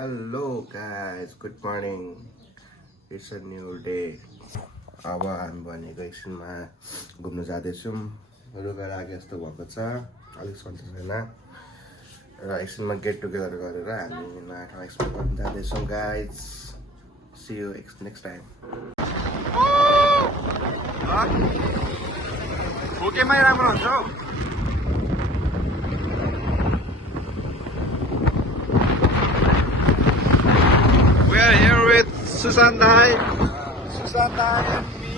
Hello guys, good morning. It's a new day. अब हामी भनेको एकछिनमा घुम्न जाँदैछौँ। रुगा लागे जस्तो भएको छ, अलिक सन्चो छैन र एकछिनमा गेट टुगेदर गरेर हामी नयाँ ठाउँ एक्सप्लोर गर्न जाँदैछौँ guys. See you next time. भोकेमै राम्रो हुन्छ हौ। We are here with Susandai. Susandai and me.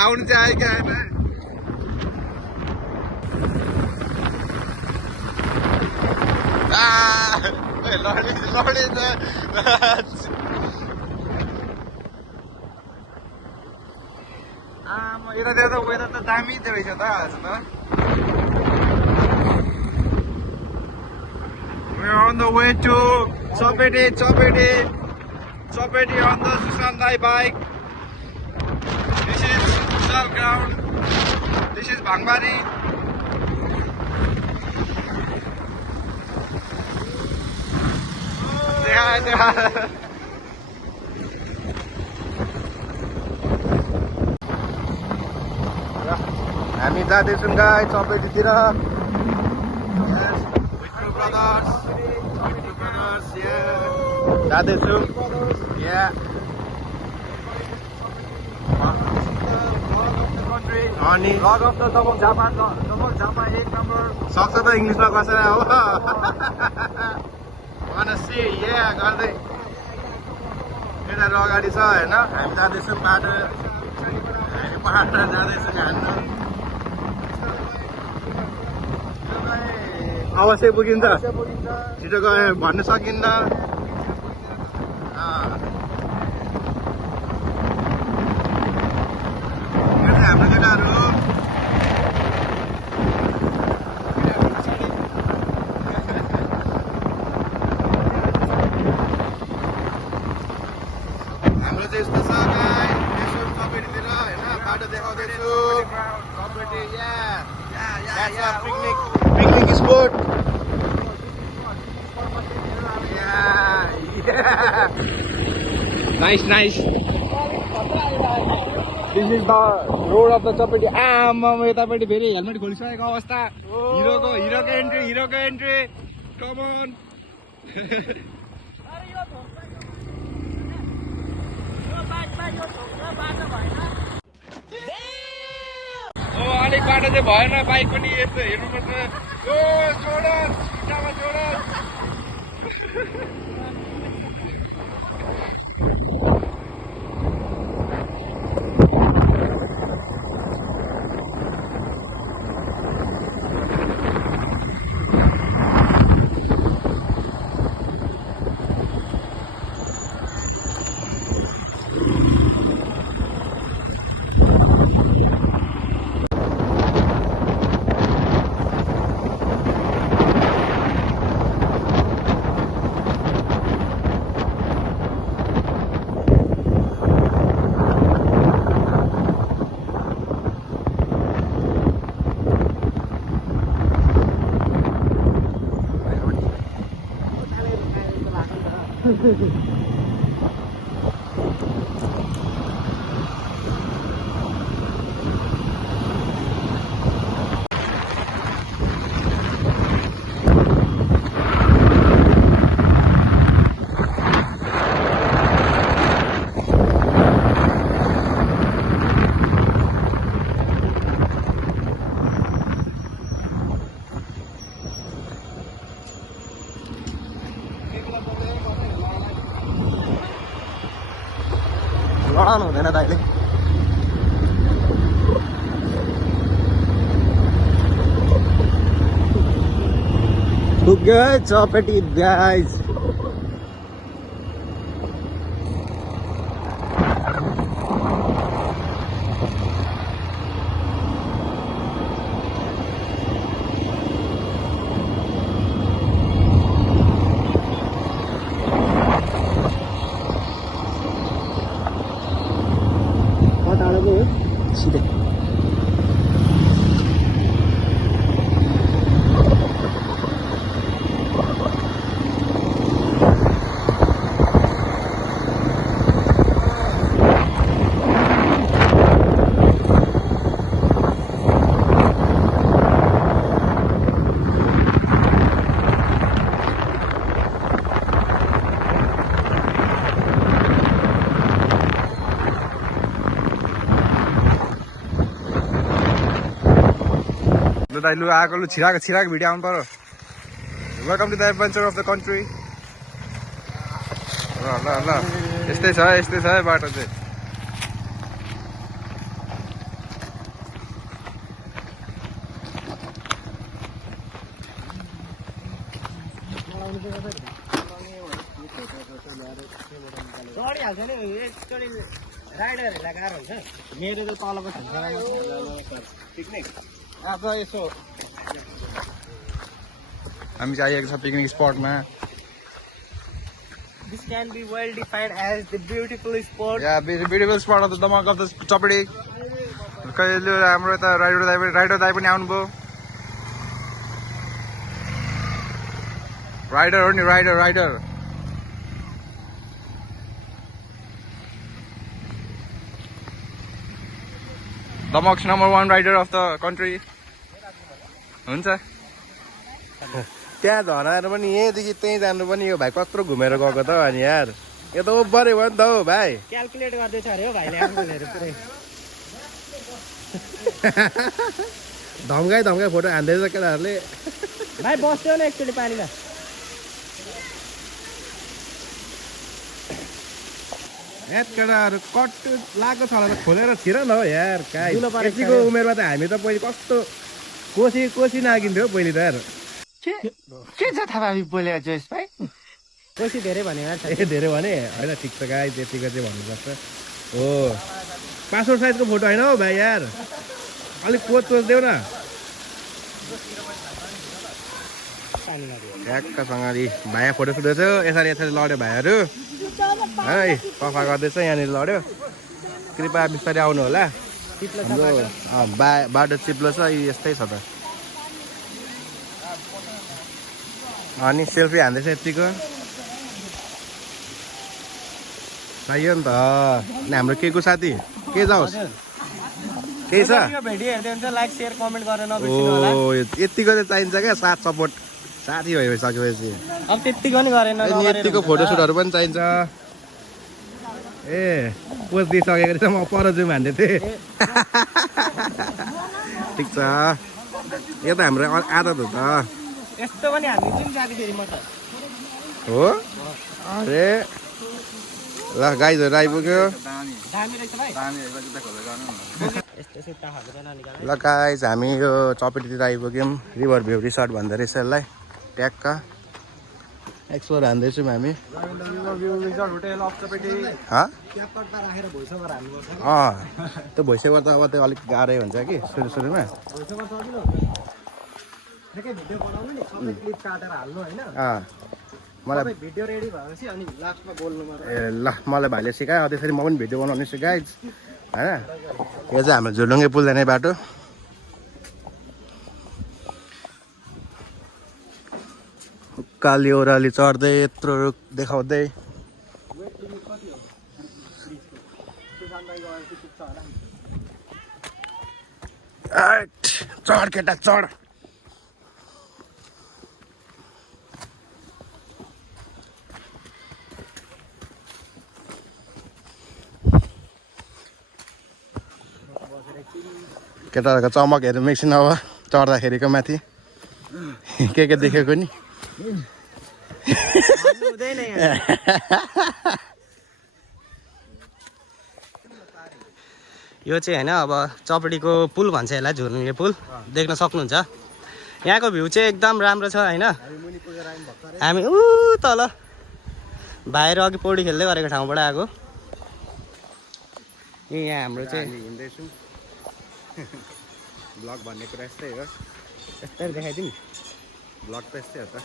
आउनु चाहिँ आयो क्या होइन? यतातिर त वेदर त दामी रहेछ त आज त। We're on the way to Chopeti on the Susandai bike. This is Vishal ground. This is Bhangbari. हामी जाँदैछौँ गाइज चपेटीतिर। जाँदैछौँ अनि सक्छ त इङ्ग्लिसमा कसै हो सी गर्दै यता अगाडि छ होइन। हामी जाँदैछौँ बाटो जाँदैछौँ हान्नु। अवश्य पुगिन्छ, छिटो गयो भन्न सकिन्न। हाम्रो केटाहरू हाम्रो चाहिँ यस्तो छ चपेटीतिर होइन, बाटो देखाउँदैछु। Chapeti picnic spot. Nice. This is the road of the Chapeti. यतापट्टि फेरि हेलमेट खोलिसकेको अवस्था। हिरोको एन्ट्री। Come on. अलिक बाटो चाहिँ भएन, बाइक पनि यस्तो हेर्नुपर्छ। जोड लडाउनु हुँदैन दाइले। पुग्यो चपेटी गाइज। सीधे दाइ लु आएको लु छिराको भिडियो आउनु पर्यो welcome to the adventure of the country ल ल ल यस्तै छ है बाटो चाहिँ राइडरहरूलाई गाह्रो हुन्छ मेरो त तलको पिकनिक आज यसो हामी चाहिँ आइएको छ पिकनिक स्पटमा This can be well defined as the beautiful spot. या beautiful spot of the Damak of the Chapadi कहिले हाम्रो त राइडर दाइ पनि आउनुभयो राइडर हो नि rider Damak's number 1 rider of the country हुन्छ त्यहाँ झराएर पनि यहीँदेखि त्यहीँ जानु पनि यो भाइ कत्रो घुमेर गएको त अनि यार यो त ओभरै भयो नि त हौ भाइ क्यालकुलेट गर्दैछ अरे हो भाइले आफूले पुरै धम्काइ फोटो हान्दैछ केटाहरूले भाइ बस्थ्यो न एकचोटि पानीमा यार केटाहरू कट्टु लागेको छ होला त खोलेर छिर न हौ यार धुलो परेको छ यतिको अरे। उमेरमा त हामी त पहिले कस्तो कोसी नागिन्थ्यो हौ पहिले त यार के छ थाहा हामी बोलेको जोइस भाइ कोसी धेरै भनेको छ ए धेरै भने होइन ठिक छ गाई त्यतिको चाहिँ भन्नुपर्छ हो पासपोर्ट साइजको फोटो होइन हौ भाइ यार अलिक पोज देऊ न पानीमा ठ्याक्कसँगले भाइ फोटो सुटेछ यसरी लड्यो भाइहरू है सफा गर्दैछ यहाँनिर लड्यो कृपया बिस्तारै आउनु होला चिप्लो छ हाम्रो बाटो चिप्लो छ यस्तै छ त अनि सेल्फी हान्दैछ यतिको चाहियो नि त अनि हाम्रो के को साथी के जाओस् केही छ यो भिडियो हेर्दै हुन्छ लाइक सेयर कमेन्ट गरेर नबिर्सिनु होला ओ यतिको चाहिँ चाहिन्छ क्या साथ सपोर्ट साथी भइसकेपछि अब त्यतिको नि गरेन अनि यतिको फोटोसुटहरू पनि चाहिन्छ ए पोज दिइसकेको रहेछ म पर जुम हान्दै थिएँ ठिक छ यो त हाम्रो आदत हो त यस्तो पनि हानिदिन्छु नि साथी फेरि म त हो अरे ल गाइजहरू आइपुग्यो दामी रहेछ भाइ यस्तो सुत्ता खाएको चाहिँ ननिकाल ल गाइज हामी यो चपेटीतिर आइपुग्यौँ रिभर भ्यू रिसोर्ट भन्दो रहेछ यसलाई ट्याक्क एक्सप्लोर हान्दैछौँ हामी त्यो भइसक्यो त अब त्यो अलिक गाह्रै हुन्छ कि सुरुमा भिडियो बनाउनु नि सबै क्लिप काटेर हाल्नु होइन मलाई भिडियो रेडी भएपछि अनि लास्टमा बोल्नु पर्यो ए ल मलाई भाइले सिकायो त्यसरी म पनि भिडियो बनाउने छु गाइज होइन यो चाहिँ हाम्रो झुलुङ्गे पुल जाने बाटो उकाली ओह्राली चढ्दै यत्रो रुख देखाउँदै चढ केटा चढ केटाहरूको चमक हेर्नु मिक्सिन अब चढ्दाखेरिको माथि के देखेको नि हुँदैन यहाँ यो चाहिँ होइन अब चपडीको पुल भन्छ यसलाई झुरुङ्गे पुल देख्न सक्नुहुन्छ यहाँको भ्यू चाहिँ एकदम राम्रो छ होइन हामी ऊ तल बाहिर अघि पौडी खेल्दै गरेको ठाउँबाट आएको यहाँ हाम्रो चाहिँ हिँड्दैछौँ ब्लग भन्ने कुरा यस्तै हो यस्तै देखाइदिउँ ब्लग त यस्तै हो त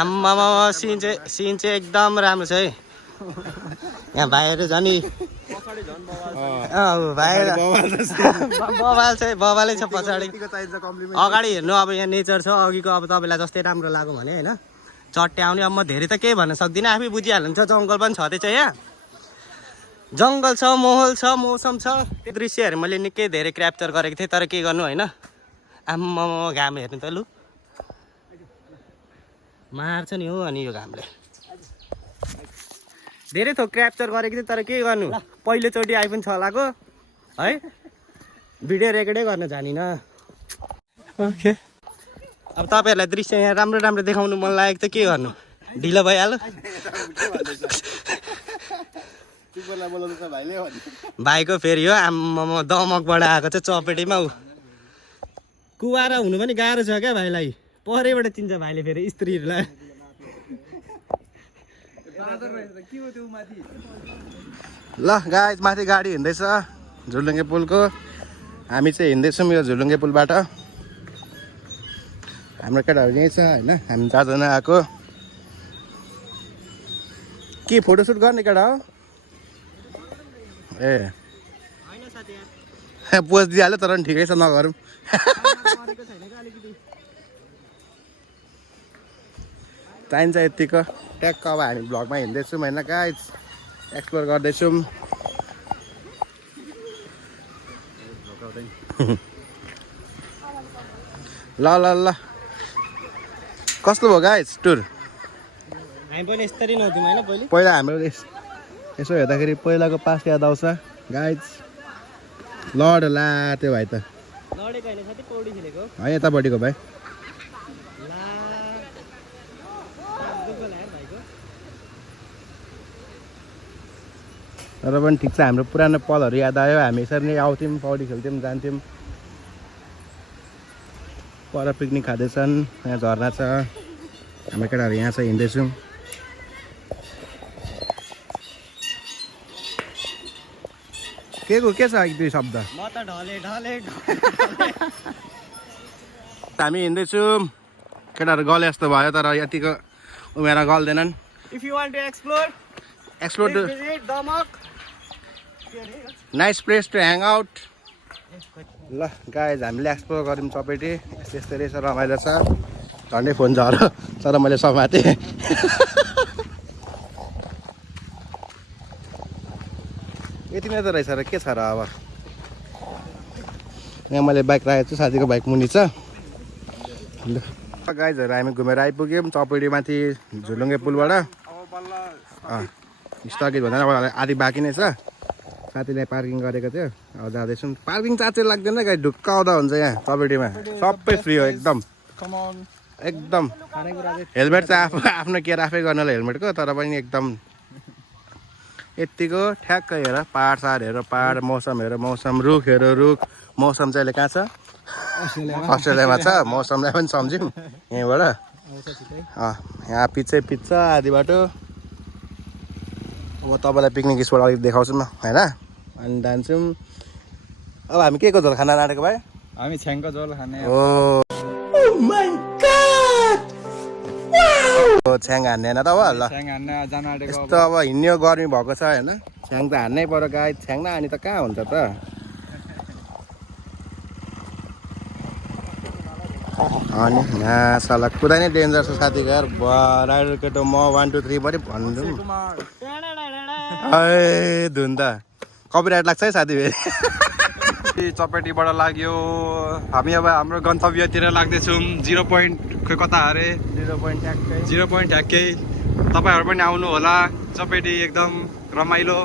आम्मामा सिन चाहिँ एकदम राम्रो छ है यहाँ बाहिर झन् बाहिर बबालै छ पछाडि अगाडि हेर्नु अब यहाँ नेचर छ अघिको अब तपाईँलाई जस्तै राम्रो लाग्यो भने होइन चट्याउने अब म धेरै त केही भन्न सक्दिनँ आफै बुझिहाल्नुहुन्छ जङ्गल पनि छँदैछ यहाँ जङ्गल छ माहौल छ मौसम छ त्यो दृश्यहरू मैले निकै धेरै क्याप्चर गरेको थिएँ तर के गर्नु होइन आम्मा घाम हेर्नु त लु मार्छ नि हो अनि यो घामले धेरै थोक क्याप्चर गरेको थिएँ तर के गर्नु पहिलोचोटि आइफोन 6 लाको है भिडियो रेकर्डै गर्न जानिन। ओके अब तपाईँहरूलाई दृश्य यहाँ राम्रो राम्रो देखाउनु मन लागेको त के गर्नु, ढिलो भइहाल्यो। भाइको फेरि हो आम्मा दमकबाट आएको चाहिँ चपेटीमा ऊ कुवारा हुनु पनि गाह्रो छ क्या भाइलाई, परैबाट चिन्छ भाइले फेरि स्त्रीहरूलाई। ल गाइस माथि गाडी हिँड्दैछ झुलुङ्गे पुलको, हामी चाहिँ हिँड्दैछौँ यो झुलुङ्गे पुलबाट। हाम्रो केटाहरू यहीँ छ होइन, हामी 4 जना आएको। के फोटोसुट गर्ने केटा हो? ए पोज दिइहाल्यो तर पनि ठिकै छ, नगरौँ। चाहिन्छ यतिको ट्याक्क। अब हामी भ्लगमा हिँड्दैछौँ होइन गाइस, एक्सप्लोर गर्दैछौँ। ल ल ल कस्तो भयो गाइस टुर? हामी पनि यस्तरी नहुँथ्यौँ होइन पहिले। पहिला हाम्रो यसो हेर्दाखेरि पहिलाको पास्ट याद आउँछ गाइस। लड लाट्यो भाइ त, लडेको होइन साथी, पौडी खेलेको है यतापट्टिको भाइ। तर पनि ठिक छ, हाम्रो पुरानो पलहरू याद आयो। हामी यसरी नै आउँथ्यौँ, पौडी खेल्थ्यौँ, जान्थ्यौँ। पर पिकनिक खाँदैछन्, यहाँ झर्ना छ, हाम्रो केटाहरू यहाँ छ, हिँड्दैछौँ। के छ एक दुई शब्द? म त ढले ढले हामी हिँड्दैछौँ, केटाहरू गले जस्तो भयो तर यतिको उमेर गल्दैनन्। If you want to explore to visit Damak. Nice place to hang out. ल गाइज हामीले एक्सप्लोर गऱ्यौँ चपेटी, यस्तै रहेछ, रमाइलो छ। झन्डै फोन झऱ्यो तर मैले समातेँ। यति नै त रहेछ र के छ र अब। यहाँ मैले बाइक राखेको छु, साथीको बाइक मुनि छ। ल गाइजहरू हामी घुमेर आइपुग्यौँ चपेटीमाथि झुलुङ्गे पुलबाट। स्थगित भन्दा अब आधी बाँकी नै छ। साथीले पार्किङ गरेको थियो, अब जाँदैछौँ। पार्किङ चार्ज चाहिँ लाग्दैन गाई, ढुक्क आउँदा हुन्छ यहाँ चपेटीमा, सबै फ्री हो एकदम एकदम। हेलमेट चाहिँ आफ्नो केयर आफै गर्नलाई हेलमेटको, तर पनि एकदम यत्तिको ठ्याक्क हेर। पाहाड साहाड हेर पाहाड, मौसम हेर मौसम, रुख हेर रुख। मौसम चाहिँ अहिले कहाँ छ? अस्ट्रेलियामा छ। मौसमलाई पनि सम्झौँ यहीँबाट। यहाँ पिच्छे पिच्छ आधी बाटो। म तपाईँलाई पिकनिक स्पोट अलिक देखाउँछु म होइन, अनि जान्छौँ। अब हामी के को झोल खाना आँटेको भाइ? हामी छ्याङको झोल खाने। छ्याङ हान्ने होइन त अब? ल छ्याङ हान्न जान आँटेको। यस्तो अब हिँड्ने गर्मी भएको छ होइन, छ्याङ त हान्नै पर्यो गाई। छ्याङ नहानी त कहाँ हुन्छ त? अनि यहाँ साला कुदाइ नै डेन्जर छ साथी घर। राइडर केटो म 1 2 3 पनि भनिदिउँ। ए धुन त कपिराइट लाग्छ है साथी फेरि। चपेटीबाट लाग्यो, हामी अब हाम्रो गन्तव्यतिर लाग्दैछौँ। 0 पोइन्ट खोइ कता अरे, 0 0 ठ्याक्कै। तपाईँहरू पनि आउनु होला, चपेटी एकदम रमाइलो।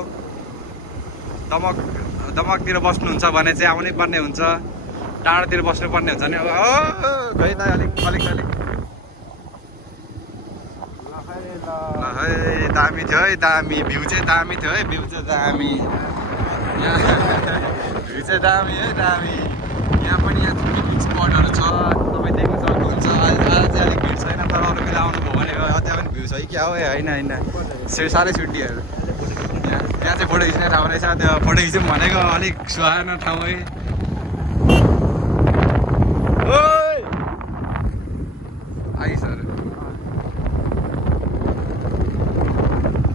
दमकतिर बस्नुहुन्छ भने चाहिँ आउनै पर्ने हुन्छ, टाढोतिर बस्नुपर्ने हुन्छ नि। अब खै त अलिक दामी थियो है, दामी भ्यू चाहिँ दामी थियो है, भ्यू चाहिँ दामी, भ्यू चाहिँ दामी है, दामी। यहाँ पनि यहाँ पिकनिक स्पटहरू छ, तपाईँ देख्न सक्नुहुन्छ। आज चाहिँ अलिक भिड छैन, तर अरू बेला आउनुभयो भने त्यहाँ पनि भ्यू छ कि क्या हो? होइन साह्रै छुट्टीहरू। यहाँ चाहिँ फोटो खिच्ने ठाउँ रहेछ, त्यो फोटो खिच्यौँ भनेको अलिक सुहानो ठाउँ है।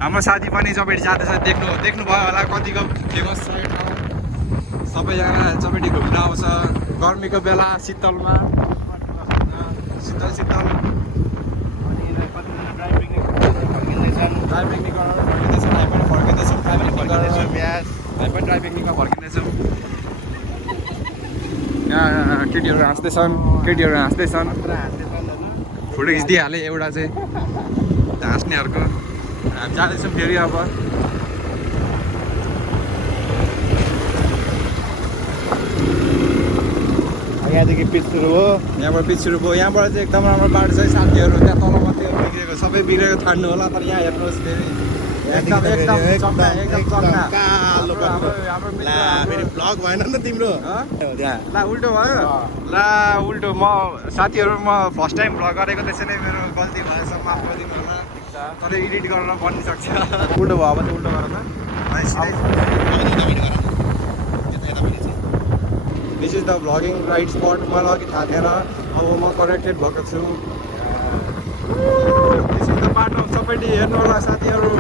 हाम्रो साथी पनि चपेटी जाँदैछ, देख्नुभयो होला कतिको फेमस छ यो ठाउँ। सबैजना चपेटी घुम्न आउँछ गर्मीको बेला, शीतलमा, शीतल। ड्राई पिकनिक गर्न फर्किँदैछौँ, हामी पनि फर्किँदैछौँ, हामी पनि ड्राई पिकनिकमा फर्किँदैछौँ। यहाँ केटीहरू हाँस्दैछन्, फोटो खिचिदिइहालेँ एउटा चाहिँ हाँस्नेहरूको। हामी जाँदैछौँ फेरि अब। यहाँदेखि पिच सुरु हो। यहाँबाट पिच सुरु भयो। यहाँबाट चाहिँ एकदम राम्रो बाटो छ है साथीहरू। त्यहाँ तल मात्रै बिग्रेको सबै बिग्रेको ठान्नु होला। तर यहाँ हेर्नुहोस् फेरि एकदम चक्का एकदम चक्का कालो ला फेरि ब्लग भएन नि त तिम्रो त्यहाँ ला उल्टो भयो ला उल्टो। म साथीहरू म फर्स्ट टाइम भ्लग गरेको त्यसैले मेरो गल्ती भएछ माफ गरिदिनु होला। तर एडिट गर्न बनिसक्छ। उल्टो भयो अब चाहिँ उल्टो गर this is the vlogging right spot. मलाई अघि थाहा थिएन, अब म कनेक्टेड भएको छु। दिस इज द बाटो सबैले हेर्नु होला साथीहरू।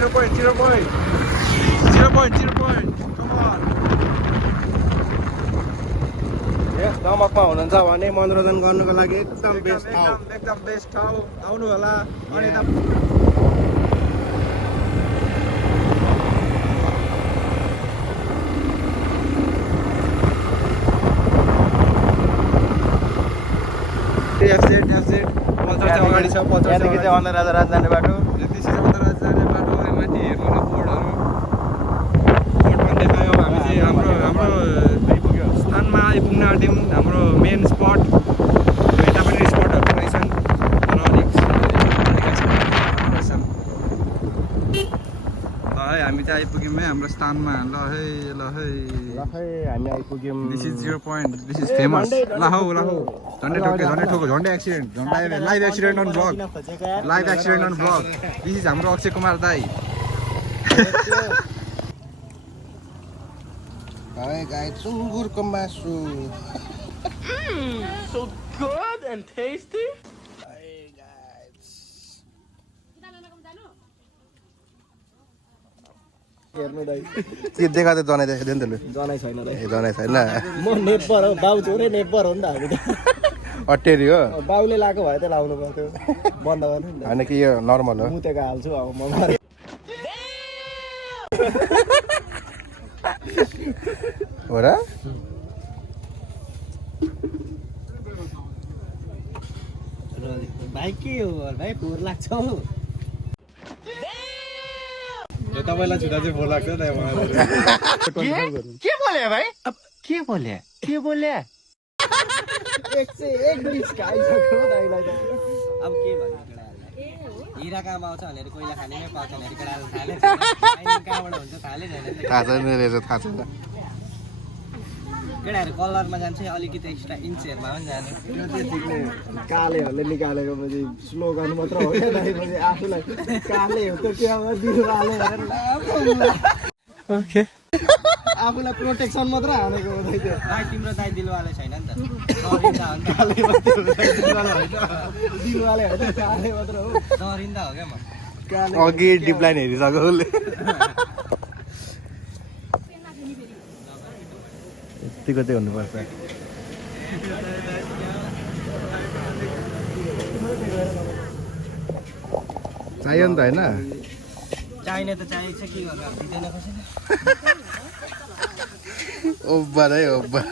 0 point. Come on. यस दमकमा हुनुहुन्छ भने मनोरञ्जन गर्नुको लागि एकदम बेस्ट ठाउँ। एकदम बेस्ट ठाउँ आउनु होला। अनि एफजेड पल्सर चाहिँ अगाडि छ। पल्सर यहाँदेखि चाहिँ अन्धराज जाने बाटो। त्यसपछि अन्धराज जाने बाटो माथि हेर्नु न बोर्डहरू। बोर्डमा देखायो हामी चाहिँ हाम्रो स्थानमा आइपुग्न आँट्यौँ। हाम्रो मेन स्पट यता पनि स्पटहरू रहेछन् तर अलिक रहेछन्। ल है हामी चाहिँ आइपुग्यौँ है हाम्रो स्थानमा। ल है हामी आइपुग्यौँ। This is 0 point. This is famous. ल हौ झन्डै ठोक्यो झन्डै accident. Live accident on blog. This is हाम्रो अक्षय कुमार दाई। सुँगुरको मासु So good and tasty. के देखा त जनाइ देखाइदियो नि त लु। जनाइ छैन ए जनाइ छैन। म नेपर हो, बाउ छोरै नेपर हो नि त हामी त। अटेरी हो बाउले लगाएको भए त लाउनु पर्थ्यो, बन्द गर्नु नि त। होइन कि यो नर्मल हो। मुतेको हाल्छु अब म मरे। हो र भाइ के हो भाइ फोहोर लाग्छ हौ। तपाईँलाई छुट्टा चाहिँ फोहोर लाग्छ नि के बोले भाइ? अब के बोले? एक से एक डिस खाइसक्यो दाइलाई त। अब के भन्नु केटाहरूलाई? हिरा कहाँमा आउँछ भनेर कोइला खाने नै पाउँछ भनेर केटाहरू थाले छैन। कहाँबाट हुन्छ थाले छैन। थाहा छैन रहेछ, थाहा छैन। केटाहरू कलरमा जान्छ अलिकति एक्स्ट्रा इन्चहरूमा पनि जाने। कालेहरूले निकालेको पछि स्लोगन मात्र हो क्या दाइ? पछि आफूलाई काले हो त त्यहाँ दिलवाले ओके आफूलाई प्रोटेक्सन मात्र हानेको हो त्यो। दाइ तिम्रो दाइ दिलवाले छैन नि त। दिलवाले होइन काले मात्र हो। डरिन्दा हो क्या म। अघि डिपलाइन हेरिसक्यो उसले। यतिको चाहिँ हुनुपर्छ। चाहियो नि त होइन? चाहिने त चाहिएको छ, के गर्नु अब दिँदैन कसैले। ओभर है ओभर।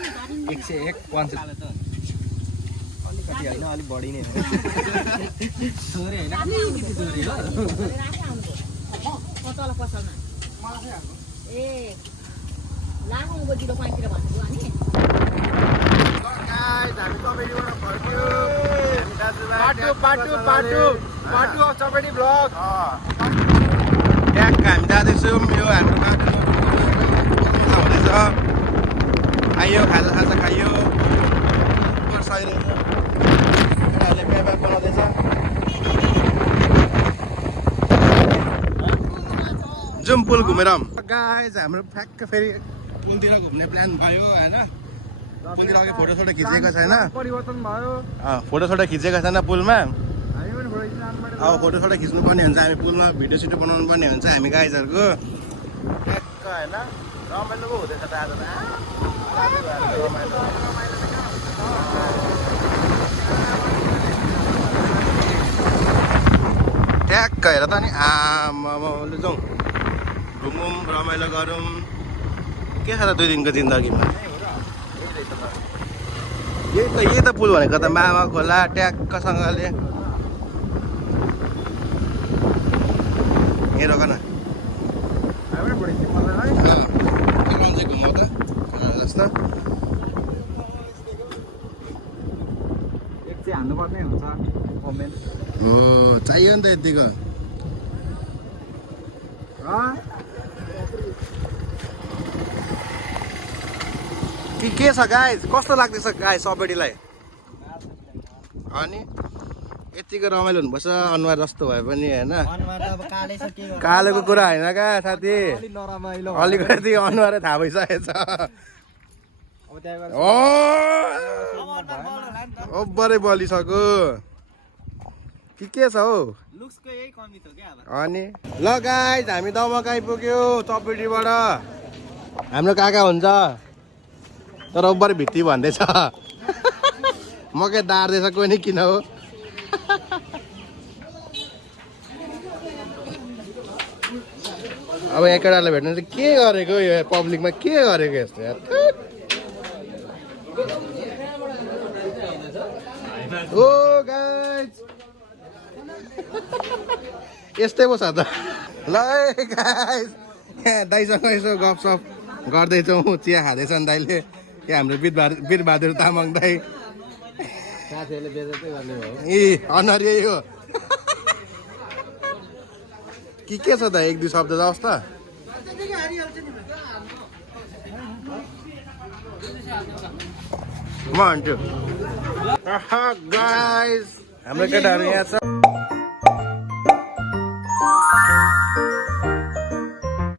101 अलिकति होइन अलिक बढी नै हो। थोरै होइन अलिकति थोरै हो। तल पसलमा ए लामो बजिलो पाइतिर भन्नु अनि पाटु चपेटी ब्लग। ट्याक्क हामी जाँदैछौँ। यो हाम्रो बाटो हुँदैछ। आइयो खाजा खाइयो। केटाहरूले पेपा बनाउँदैछ। जाउँ पुल घुमेर गाइज। हाम्रो फ्याक्क फेरि पुलतिर घुम्ने प्लान भयो होइन। पुलतिर अघि फोटोसोटो खिचेको छैन। परिवर्तन भयो। फोटोसोटो खिचेको छैन पुलमा। हामी पनि फोटो खिच्न अब फोटोसोटो खिच्नु पर्ने हुन्छ। हामी पुलमा भिडियो सिडियो बनाउनु पर्ने हुन्छ हामी गाइजहरूको। ट्याक्क होइन रमाइलो पो हुँदैछ त आज त। ट्याक्क हेर त नि आमाले जाउँ घुमौँ रमाइलो गरौँ। के छ त 2 दिनको जिन्दगीमा? यही त पुल भनेको त मामा खोला ट्याक्कसँगले। हेर न घुमाउ त। त एक चाहिँ हान्नुपर्ने हुन्छ कमेन्ट हो चाहियो नि त यतिको के छ गाइस कस्तो लाग्दैछ गाइस सबैलाई अनि यतिको रमाइलो हुनुपर्छ अनुहार जस्तो भए पनि होइन कालोको कुरा होइन क्या साथी अलिकति अनुहारै थाहा भइसकेछ ओभरै बलिसक्यो के छ हौ अनि ल गाइस हामी दमक आइपुग्यो चपेटीबाट हाम्रो काका हुन्छ तर ओभरै भित्ती भन्दैछ मकै दार्दैछ कोही नै किन हो अब यहाँ केटालाई भेट्नु चाहिँ के गरेको यो पब्लिकमा के गरेको यस्तो यार ओ गाइस यस्तै पो छ त ल गाइस यहाँ दाइसँग यसो गफसफ गर्दैछौँ चिया खाँदैछन् दाइले यहाँ हाम्रो वीरबहादुर तामाङ दाई ए अनुहार यही हो के छ त एक दुई शब्द जाओस् त म भन्छु गाइस हाम्रो केटाहरू यहाँ छ